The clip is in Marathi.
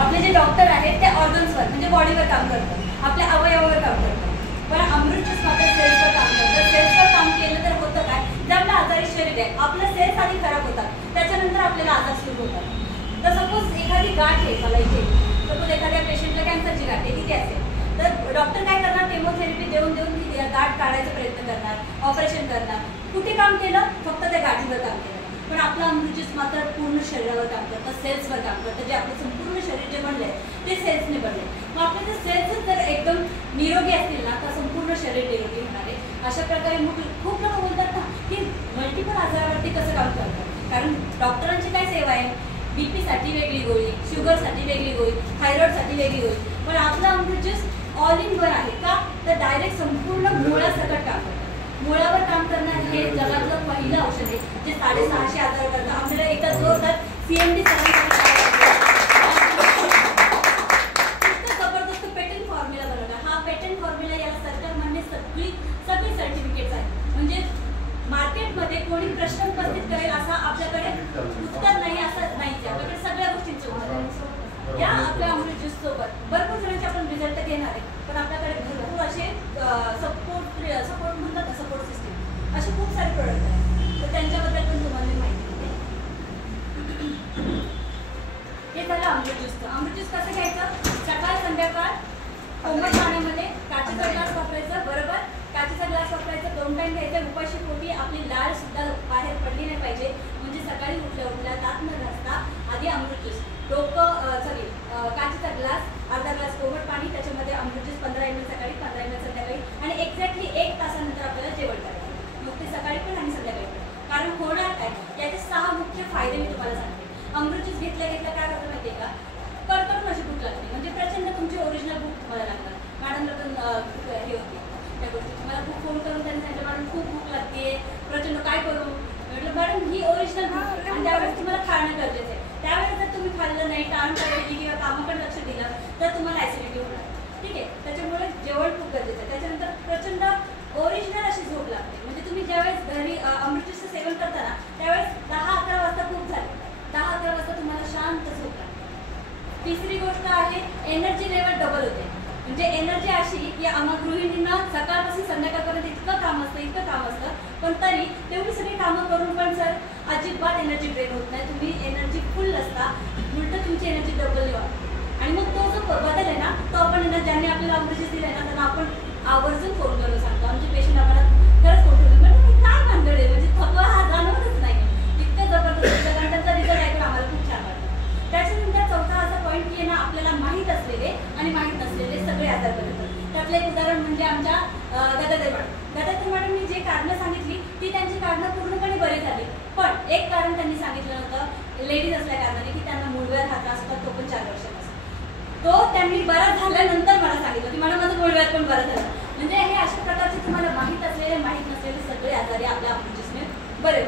आपले जे डॉक्टर आहेत ते ऑर्गन्सवर म्हणजे बॉडीवर काम करतात, आपल्या अवयवावर काम करतात, पण अमृत ज्यूस मात्र सेल्सवर काम करतं. सेल्सवर काम केलं तर होतं काय, जे आपलं आजारी शरीर आहे आपलं सेल्स आधी खराब होतात, त्याच्यानंतर आपल्याला आजार सुरू होतात. तर सपोज एखादी गाठ आहे मला इथे, सपोज एखाद्या पेशंटला कॅन्सरची गाठ आहे तिथे असेल तर डॉक्टर काय करणार, केमोथेरपी देऊन देऊन ती गाठ काढायचा प्रयत्न करणार, ऑपरेशन करणार. कुठे काम केलं, फक्त त्या गाठीवर काम केलं. पण आपलं अमृत ज्यूस मात्र पूर्ण शरीरावर काम करतं, सेल्सवर काम करतं. जे आपलं संपूर्ण शरीर जे बनलंय ते सेल्सने बनले. मग आपले जर सेल्स जर एकदम निरोगी असतील ना तर संपूर्ण शरीर निरोगी होणार आहे. अशा प्रकारे मग खूप लोक बोलतात ना की मल्टिपल आजारावरती कसं काम करतं, कारण डॉक्टरांची काय सेवा आहे, बीपीसाठी वेगळी गोळी, शुगरसाठी वेगळी गोळी, थायरॉइडसाठी वेगळी गोळी. पण आपलं अमृत ज्यूस ऑल इन वन आहे का, तर डायरेक्ट संपूर्ण मुळासकट काम करतं. मुळावर काम करणार हे जगातलं पहिलं औषध आहे जे 650 आजार करतं. आपल्याला एका जोरदार CMD जबरदस्त पेटंट फॉर्म्युला बनवला. हा पेटंट फॉर्म्युला याला सरकार मान्य सगळी सर्टिफिकेट्स आहेत. म्हणजे मार्केटमध्ये कोणी प्रश्न उपस्थित करेल असा आपल्याकडे उत्तर नाही, असं नाहीच. आपल्याकडे सगळ्या गोष्टींचे उत्तर आहे. या आपल्या अमृत ज्यूस सोबत भरपूर जणांचे आपण रिझल्ट घेणार आहे, पण आपल्याकडे भरपूर असे सपोर्ट म्हणतात ना, सपोर्ट सिस्टीम असे खूप सारे प्रोडक्ट आहेत. तर त्यांच्याबद्दल पण तुम्हाला माहिती आहे. हे झालं अमृत ज्यूसचं. अमृत ज्यूस कसं घ्यायचं, सकाळ संध्याकाळ कोमट पाण्यामध्ये काचेचा ग्लास वापरायचा, बरोबर. काचेचा ग्लास वापरायचा, 2 टाइम घ्यायचा. उपाशी पोटी आपली लाळ सुद्धा बाहेर पडली नाही पाहिजे. म्हणजे सकाळी उठल्या दात न घासता आधी अमृत ज्यूस, काचेचा ग्लास, अर्धा ग्लास कोमट पाणी, त्याच्यामध्ये अमृत ज्यूस 15 ml सकाळी, 15 ml संध्याकाळी, आणि एक्झॅक्टली 1 तासानंतर आपल्याला जेवण करायचं. मग ते सकाळी पण आणि संध्याकाळी पण. कारण होणार काय, याचे 6 मुख्य फायदे मी तुम्हाला सांगते. अमृत ज्यूस घेतल्या काय होतं माहिती आहे का, कडकडून अशी भूक लागते. म्हणजे प्रचंड तुमची ओरिजिनल भूक तुम्हाला लागणार. मॅडमला पण हे होते त्या गोष्टी. तुम्हाला खूप फोन करून त्यांनी सांगितलं मॅडम खूप भूक लागते, प्रचंड काय करू. म्हटलं मॅडम ही ओरिजिनल भूक, आणि त्यावेळेस तुम्हाला खाणं गरजेचं आहे. त्यावेळेस जर तुम्ही खाल्लं नाही, टाळमटाळ केली किंवा कामाकडे लक्ष दिलं तर तुम्हाला ऍसिडिटी होणार. ठीक आहे, त्याच्यामुळे जेवण खूप गरजेचं आहे. त्याच्यानंतर प्रचंड ओरिजिनल अशी झोप लागते. म्हणजे तुम्ही ज्यावेळेस घरी अमृत ज्यूसचं सेवन करता ना त्यावेळेस 10-11 वाजता खूप झाले, 10-11 वाजता तुम्हाला शांत झोप लागते. तिसरी गोष्ट आहे एनर्जी लेवल डबल होते. म्हणजे एनर्जी अशी की आम्हा गृहिणींना सकाळपासून संध्याकाळपर्यंत इतकं काम असतं, पण तरी तेवढी सगळी कामं करून पण सर अजिबात एनर्जी ड्रेन होत नाही. तुम्ही एनर्जी फुल असता, उलट तुमची एनर्जी डबल वाढते. आणि मग तो जो बदल आहे ना तो आपण ज्यांनी आपल्याला अमृत ज्यूस दिलाय ना त्यांना आपण आवर्जून फोन करून सांगतो. आमचे पेशंट आम्हाला खरंच फोन करून म्हणजे काय भानगड आहे, म्हणजे थकवा हा जाणवतच नाही. इतकं जबरदस्त कारण त्यांचा रिझल्ट ऐकून आम्हाला खूप छान वाटतं. त्याच्यानंतर चौथा असा पॉईंट की ना आपल्याला माहीत असलेले आणि माहीत नसलेले सगळे आजार बनवतात. त्यातलं एक उदाहरण म्हणजे आमच्या गदाधर मॅडमनी जे कारणं सांगितली ती त्यांची कारणं पूर्णपणे बरी झाली. पण एक कारण त्यांनी सांगितलं होतं लेडीज असल्या कारणाने की त्यांना मूळव्याध हा त्रास होता, तो पण 4 वर्षापासून. तो त्यांनी बरा झाल्यानंतर मला सांगितलं की मला माझं मूळव्याध पण बरं झालं. म्हणजे हे अशा प्रकारचे तुम्हाला माहीत असलेले माहीत नसलेले सगळे आजारी आपल्या अमृत ज्यूसने बरे.